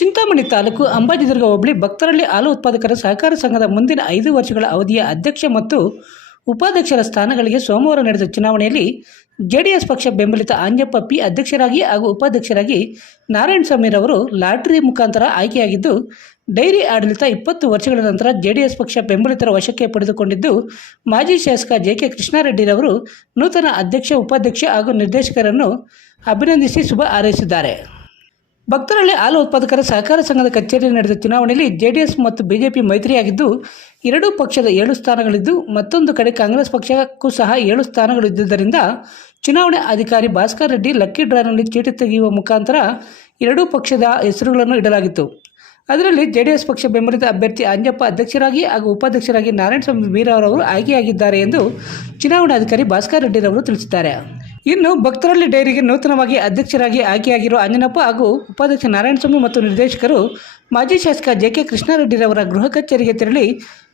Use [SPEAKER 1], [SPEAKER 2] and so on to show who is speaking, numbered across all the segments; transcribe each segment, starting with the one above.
[SPEAKER 1] ಚಿಂತಾಮಣಿ ತಾಲೂಕು ಅಂಬಾಜಿದುರ್ಗ ಹೋಬಳಿ ಭಕ್ತರಲ್ಲಿ ಹಾಲು ಉತ್ಪಾದಕರ ಸಹಕಾರ ಸಂಘದ ಮುಂದಿನ ಐದು ವರ್ಷಗಳ ಅವಧಿಯ ಅಧ್ಯಕ್ಷ ಮತ್ತು ಉಪಾಧ್ಯಕ್ಷರ ಸ್ಥಾನಗಳಿಗೆ ಸೋಮವಾರ ನಡೆದ ಚುನಾವಣೆಯಲ್ಲಿ ಜೆಡಿಎಸ್ ಪಕ್ಷ ಬೆಂಬಲಿತ ಆಂಜಪ್ಪ ಪಿ ಅಧ್ಯಕ್ಷರಾಗಿ ಹಾಗೂ ಉಪಾಧ್ಯಕ್ಷರಾಗಿ ನಾರಾಯಣ ಸ್ವಾಮಿರವರು ಲಾಟರಿ ಮುಖಾಂತರ ಆಯ್ಕೆಯಾಗಿದ್ದು, ಡೈರಿ ಆಡಳಿತ ಇಪ್ಪತ್ತು ವರ್ಷಗಳ ನಂತರ ಜೆಡಿಎಸ್ ಪಕ್ಷ ಬೆಂಬಲಿತರ ವಶಕ್ಕೆ ಪಡೆದುಕೊಂಡಿದ್ದು, ಮಾಜಿ ಶಾಸಕ ಜೆ ಕೆ ಕೃಷ್ಣಾರೆಡ್ಡಿರವರು ನೂತನ ಅಧ್ಯಕ್ಷ, ಉಪಾಧ್ಯಕ್ಷ ಹಾಗೂ ನಿರ್ದೇಶಕರನ್ನು ಅಭಿನಂದಿಸಿ ಶುಭ ಹಾರೈಸಿದ್ದಾರೆ. ಭಕ್ತರಲ್ಲಿ ಹಾಲು ಉತ್ಪಾದಕರ ಸಹಕಾರ ಸಂಘದ ಕಚೇರಿಯಲ್ಲಿ ನಡೆದ ಚುನಾವಣೆಯಲ್ಲಿ ಜೆಡಿಎಸ್ ಮತ್ತು ಬಿಜೆಪಿ ಮೈತ್ರಿಯಾಗಿದ್ದು, ಎರಡೂ ಪಕ್ಷದ ಏಳು ಸ್ಥಾನಗಳಿದ್ದು, ಮತ್ತೊಂದು ಕಡೆ ಕಾಂಗ್ರೆಸ್ ಪಕ್ಷಕ್ಕೂ ಸಹ ಏಳು ಸ್ಥಾನಗಳಿದ್ದುದರಿಂದ ಚುನಾವಣೆ ಅಧಿಕಾರಿ ಭಾಸ್ಕರ್ ರೆಡ್ಡಿ ಲಕ್ಕಿ ಡ್ರಾನಲ್ಲಿ ಚೀಟಿ ತೆಗೆಯುವ ಮುಖಾಂತರ ಎರಡೂ ಪಕ್ಷದ ಹೆಸರುಗಳನ್ನು ಇಡಲಾಗಿತ್ತು. ಅದರಲ್ಲಿ ಜೆಡಿಎಸ್ ಪಕ್ಷ ಬೆಂಬಲಿತ ಅಭ್ಯರ್ಥಿ ಅಂಜಪ್ಪ ಅಧ್ಯಕ್ಷರಾಗಿ ಹಾಗೂ ಉಪಾಧ್ಯಕ್ಷರಾಗಿ ನಾರಾಯಣಸ್ವಾಮಿ ಮೀರಾರವರು ಆಯ್ಕೆಯಾಗಿದ್ದಾರೆ ಎಂದು ಚುನಾವಣಾಧಿಕಾರಿ ಭಾಸ್ಕರ್ ರೆಡ್ಡಿರವರು ತಿಳಿಸಿದ್ದಾರೆ. ಇನ್ನು ಭಕ್ತರಲ್ಲಿ ಡೈರಿಗೆ ನೂತನವಾಗಿ ಅಧ್ಯಕ್ಷರಾಗಿ ಆಯ್ಕೆಯಾಗಿರುವ ಅಂಜನಪ್ಪ ಹಾಗೂ ಉಪಾಧ್ಯಕ್ಷ ನಾರಾಯಣಸ್ವಾಮಿ ಮತ್ತು ನಿರ್ದೇಶಕರು ಮಾಜಿ ಶಾಸಕ ಜೆ ಕೆ ಕೃಷ್ಣಾರೆಡ್ಡಿರವರ ಗೃಹ ಕಚೇರಿಗೆ ತೆರಳಿ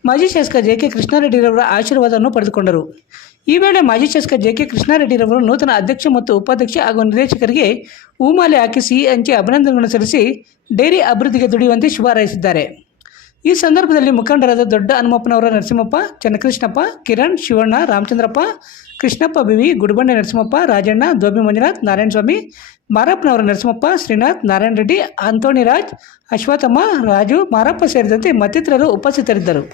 [SPEAKER 1] ಮಾಜಿ ಶಾಸಕ ಜೆ ಕೆ ಕೃಷ್ಣಾರೆಡ್ಡಿರವರ ಆಶೀರ್ವಾದವನ್ನು ಪಡೆದುಕೊಂಡರು. ಈ ವೇಳೆ ಮಾಜಿ ಶಾಸಕ ಜೆ ಕೆ ಕೃಷ್ಣಾರೆಡ್ಡಿರವರು ನೂತನ ಅಧ್ಯಕ್ಷ ಮತ್ತು ಉಪಾಧ್ಯಕ್ಷ ಹಾಗೂ ನಿರ್ದೇಶಕರಿಗೆ ಹೂಮಾಲೆ ಹಾಕಿ ಸಿಹಿ ಹಂಚಿ ಅಭಿನಂದನೆಗಳನ್ನು ಸಲ್ಲಿಸಿ ಡೈರಿ ಅಭಿವೃದ್ಧಿಗೆ ದುಡಿಯುವಂತೆ ಶುಭ ಹಾರೈಸಿದ್ದಾರೆ. ಈ ಸಂದರ್ಭದಲ್ಲಿ ಮುಖಂಡರಾದ ದೊಡ್ಡ ಹನುಮಪ್ಪನವರ ನರಸಿಂಹಪ್ಪ, ಚನ್ನಕೃಷ್ಣಪ್ಪ, ಕಿರಣ್, ಶಿವಣ್ಣ, ರಾಮಚಂದ್ರಪ್ಪ, ಕೃಷ್ಣಪ್ಪ ಬಿವಿ ಗುಡಬಂಡೆ ನರಸಿಂಹಪ್ಪ, ರಾಜಣ್ಣ ದೋಬಿ ಮಂಜುನಾಥ್ ನಾರಾಯಣಸ್ವಾಮಿ ಮಾರಪ್ಪನವರ ನರಸಿಂಹಪ್ಪ, ಶ್ರೀನಾಥ್, ನಾರಾಯಣ ರೆಡ್ಡಿ ಅಂತೋಣಿರಾಜ್ ಅಶ್ವಥಮ್ಮ ರಾಜು, ಮಾರಪ್ಪ ಸೇರಿದಂತೆ ಮತ್ತಿತರರು ಉಪಸ್ಥಿತರಿದ್ದರು.